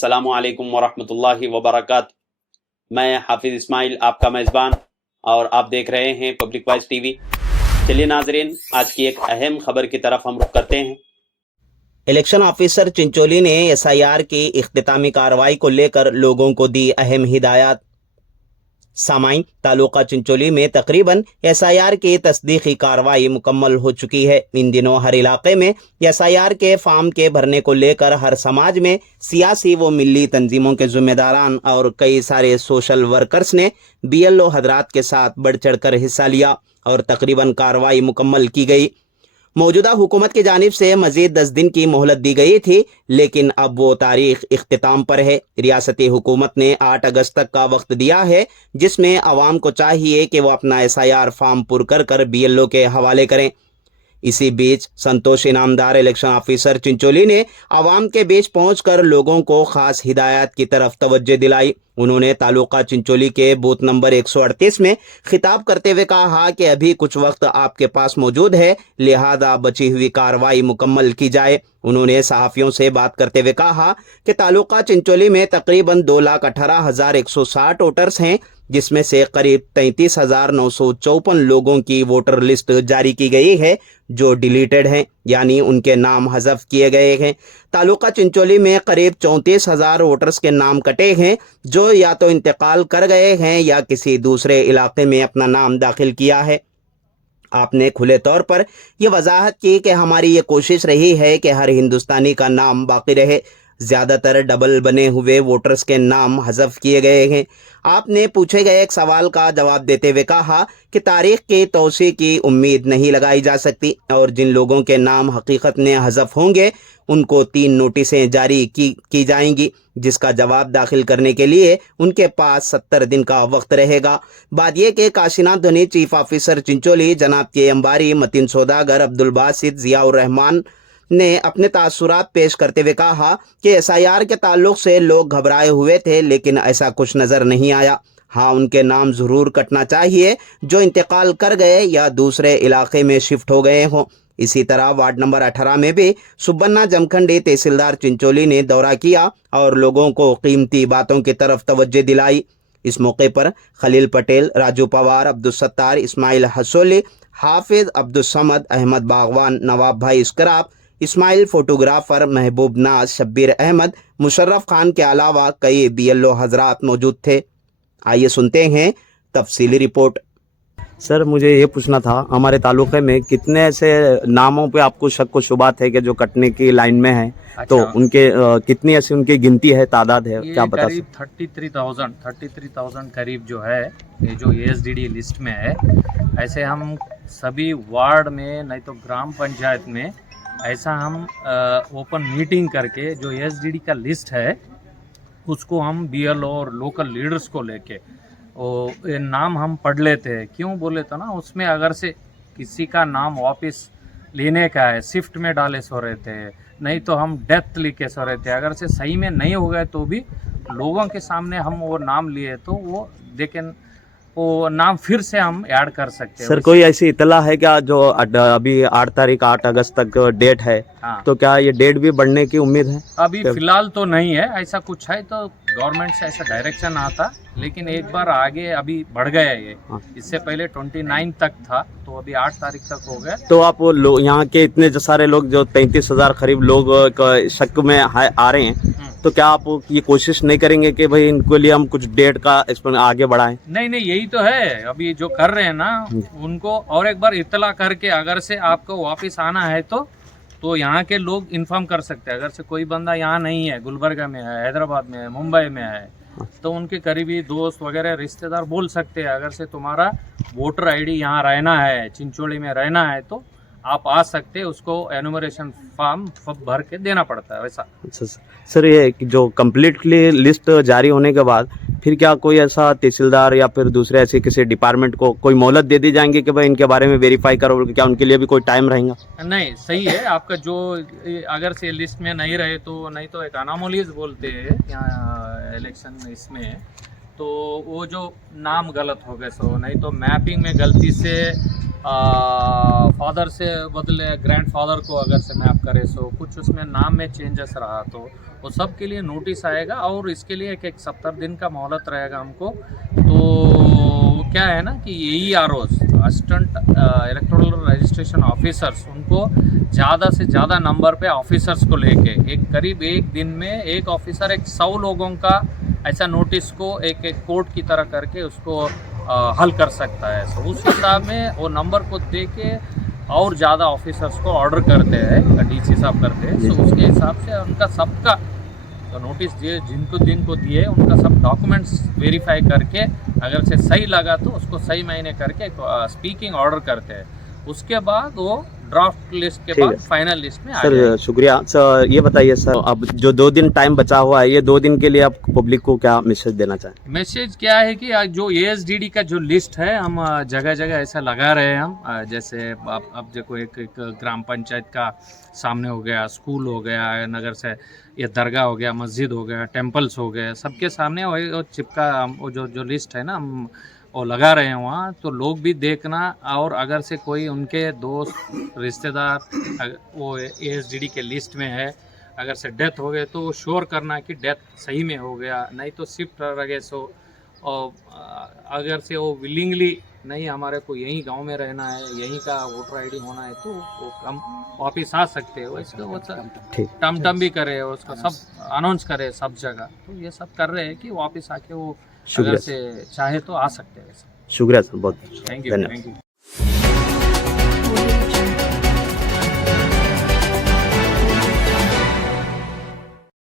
अस्सलामुअलैकुम वरहमतुल्लाहि वबरकातुहू। मैं हाफिज़ इस्माइल आपका मेज़बान और आप देख रहे हैं पब्लिक वॉइस टीवी। चलिए नाजरीन, आज की एक अहम खबर की तरफ हम रुख करते हैं। इलेक्शन ऑफिसर चिंचोली ने एसआईआर की इख्तितामी कार्रवाई को लेकर लोगों को दी अहम हिदायत। सामाइन, तालुका चिंचोली में तकरीबन एसआईआर की तस्दीकी कार्रवाई मुकम्मल हो चुकी है। इन दिनों हर इलाके में एसआईआर के फॉर्म के भरने को लेकर हर समाज में सियासी व मिली तंजीमों के जिम्मेदारान और कई सारे सोशल वर्कर्स ने बीएलओ हजरात के साथ बढ़ चढ़कर हिस्सा लिया और तकरीबन कार्रवाई मुकम्मल की गई। मौजूदा हुकूमत की जानिब से मजीद 10 दिन की मोहलत दी गई थी, लेकिन अब वो तारीख इख्तिताम पर है। रियासती हुकूमत ने 8 अगस्त तक का वक्त दिया है, जिसमें अवाम को चाहिए कि वो अपना एसआईआर फॉर्म पुर कर बीएलओ के हवाले करें। इसी बीच संतोष इनामदार इलेक्शन ऑफिसर चिंचोली ने आवाम के बीच पहुंचकर लोगों को खास हिदायत की तरफ तवज्जो दिलाई। उन्होंने तालुका चिंचोली के बूथ नंबर 138 में खिताब करते हुए कहा कि अभी कुछ वक्त आपके पास मौजूद है, लिहाजा बची हुई कार्रवाई मुकम्मल की जाए। उन्होंने सहाफ़ियों से बात करते हुए कहा कि तालुका चिंचोली में तकरीबन 2,18,160 वोटर्स हैं, जिसमें से करीब 33,954 लोगों की वोटर लिस्ट जारी की गई है जो डिलीटेड हैं, यानी उनके नाम हज़फ किए गए हैं। तालुका चिंचोली में करीब 34,000 वोटर्स के नाम कटे हैं जो या तो इंतकाल कर गए हैं या किसी दूसरे इलाके में अपना नाम दाखिल किया है। आपने खुले तौर पर यह वजाहत की कि हमारी ये कोशिश रही है कि हर हिंदुस्तानी का नाम बाकी रहे। ज़्यादातर डबल बने हुए वोटर्स के नाम हज़फ किए गए हैं। आपने पूछे गए एक सवाल का जवाब देते हुए कहा कि तारीख की तौसी की उम्मीद नहीं लगाई जा सकती और जिन लोगों के नाम हकीकत में हज़फ होंगे उनको 3 नोटिसें जारी की जाएंगी, जिसका जवाब दाखिल करने के लिए उनके पास 70 दिन का वक्त रहेगा। बाद ये कि काशिना ध्वनि चीफ ऑफिसर चिंचोली जनाब के अंबारी, मतीन सौदागर, अब्दुल बासित, जियाउर रहमान ने अपने तासुरात पेश करते हुए कहा कि एसआईआर के ताल्लुक से लोग घबराए हुए थे, लेकिन ऐसा कुछ नज़र नहीं आया। हाँ, उनके नाम ज़रूर कटना चाहिए जो इंतकाल कर गए या दूसरे इलाके में शिफ्ट हो गए हों। इसी तरह वार्ड नंबर 18 में भी सुबन्ना जमखंडी तहसीलदार चिंचोली ने दौरा किया और लोगों को कीमती बातों की तरफ तवज्जो दिलाई। इस मौके पर खलील पटेल, राजू पवार, अब्दुल सत्तार, इस्माइल हसोली, हाफिज अब्दुल समद, अहमद बागवान, नवाब भाई स्क्राप, इस्माइल फोटोग्राफर, महबूब नाज, शब्बीर अहमद, मुशर्रफ खान के अलावा कई बीएलओ हजरात मौजूद थे। आइए सुनते हैं तफसीली रिपोर्ट। सर, मुझे ये पूछना था, हमारे तालुके में कितने ऐसे नामों पे आपको शक व शुबात है कि जो कटने की लाइन में हैं? अच्छा। तो उनके कितनी ऐसी उनकी गिनती है, तादाद है, क्या बता सकते? करीब 33,000 करीब जो है, ये जो एएसडीडी लिस्ट में है। ऐसे हम सभी वार्ड में, नहीं तो ग्राम पंचायत में, ऐसा हम ओपन मीटिंग करके जो एएसडीडी का लिस्ट है उसको हम बीएलओ और लोकल लीडर्स को लेके ये नाम हम पढ़ लेते हैं। क्यों बोले तो ना, उसमें अगर से किसी का नाम वापस लेने का है, शिफ्ट में डाले सो रहे थे, नहीं तो हम डेथ लिखे सो रहे थे, अगर से सही में नहीं हो गए तो भी लोगों के सामने हम वो नाम लिए तो वो देखें वो नाम फिर से हम ऐड कर सकते हैं। सर, कोई ऐसी इतला है क्या जो अभी 8 अगस्त तक डेट है? हाँ। तो क्या ये डेट भी बढ़ने की उम्मीद है? अभी फिलहाल तो नहीं है, ऐसा कुछ है तो गवर्नमेंट से ऐसा डायरेक्शन आता, लेकिन एक बार आगे अभी बढ़ गया ये। हाँ। इससे पहले 29 तक था, तो अभी 8 तारीख तक हो गया। तो आप यहाँ के इतने सारे लोग जो 33,000 करीब लोग शक में आ रहे हैं, तो क्या आप ये कोशिश नहीं करेंगे कि भाई इनके लिए हम कुछ डेट का आगे बढ़ाएं? नहीं, यही तो है अभी जो कर रहे हैं ना, उनको और एक बार इत्तला करके अगर से आपको वापस आना है तो यहाँ के लोग इन्फॉर्म कर सकते हैं। अगर से कोई बंदा यहाँ नहीं है, गुलबर्गा में है, हैदराबाद में है, मुंबई में है, तो उनके करीबी दोस्त वगैरह रिश्तेदार बोल सकते हैं अगर से तुम्हारा वोटर आईडी यहाँ रहना है, चिंचोली में रहना है, तो आप आ सकते हैं। उसको एनुमरेशन फॉर्म भर के देना पड़ता है वैसा। अच्छा सर, ये जो कम्प्लीटली लिस्ट जारी होने के बाद फिर क्या कोई ऐसा तहसीलदार या फिर दूसरे ऐसे किसी डिपार्टमेंट को कोई मोहलत दे दी जाएंगे कि भाई इनके बारे में वेरीफाई करो? क्या उनके लिए भी कोई टाइम रहेगा? नहीं, सही है आपका, जो अगर से लिस्ट में नहीं रहे तो नहीं तो एक अनामोलीज बोलते हैं यहाँ इलेक्शन इसमें, तो वो जो नाम गलत हो गए सो, नहीं तो मैपिंग में गलती से फादर से बदले ग्रैंडफादर को अगर से मैप करे सो कुछ उसमें नाम में चेंजेस रहा तो वो सब के लिए नोटिस आएगा और इसके लिए एक 70 दिन का मोहलत रहेगा हमको। तो क्या है ना कि AEROs assistant electoral registration officers, उनको ज़्यादा से ज़्यादा नंबर पे ऑफिसर्स को लेके एक करीब एक दिन में एक ऑफिसर 100 लोगों का ऐसा नोटिस को एक कोर्ट की तरह करके उसको हल कर सकता है। तो उस हिसाब में वो नंबर को दे के और ज़्यादा ऑफिसर्स को ऑर्डर करते हैं, DC साहब करते हैं। तो उसके हिसाब से उनका सबका तो नोटिस दिए जिनको दिए उनका सब डॉक्यूमेंट्स वेरीफाई करके अगर से सही लगा तो उसको सही मायने करके स्पीकिंग ऑर्डर करते हैं। उसके बाद वो ड्राफ्ट लिस्ट के ठीक बाद है। फाइनल लिस्ट में आ सर जाएगा। शुक्रिया सर। ये बताइए सर, अब जो 2 दिन टाइम बचा हुआ है, ये 2 दिन के लिए आप पब्लिक को क्या मैसेज देना चाहें? मैसेज क्या है कि आज जो ASDD का जो लिस्ट है हम जगह जगह ऐसा लगा रहे हैं हम, जैसे अब देखो एक ग्राम पंचायत का सामने हो गया, स्कूल हो गया, नगर से ये दरगाह हो गया, मस्जिद हो गया, टेम्पल्स हो गए, सबके सामने वो चिपका वो जो लिस्ट है ना हम वो लगा रहे हैं वहाँ। तो लोग भी देखना और अगर से कोई उनके दोस्त रिश्तेदार वो ASDD के लिस्ट में है, अगर से डेथ हो गए तो श्योर करना कि डेथ सही में हो गया, नहीं तो शिफ्ट रह गए सो। और अगर से वो विलिंगली नहीं हमारे को यहीं गांव में रहना है, यहीं का वोटर ID होना है तो वो हम वापस आ सकते हो। इसको वो ठीक। टम भी करे, उसका सब अनाउंस करे सब जगह। तो ये सब कर रहे हैं कि वापस आके वो अगर शुक्रिया से चाहे तो आ सकते हैं। शुक्रिया सर, बहुत थैंक यू। धन्यवाद।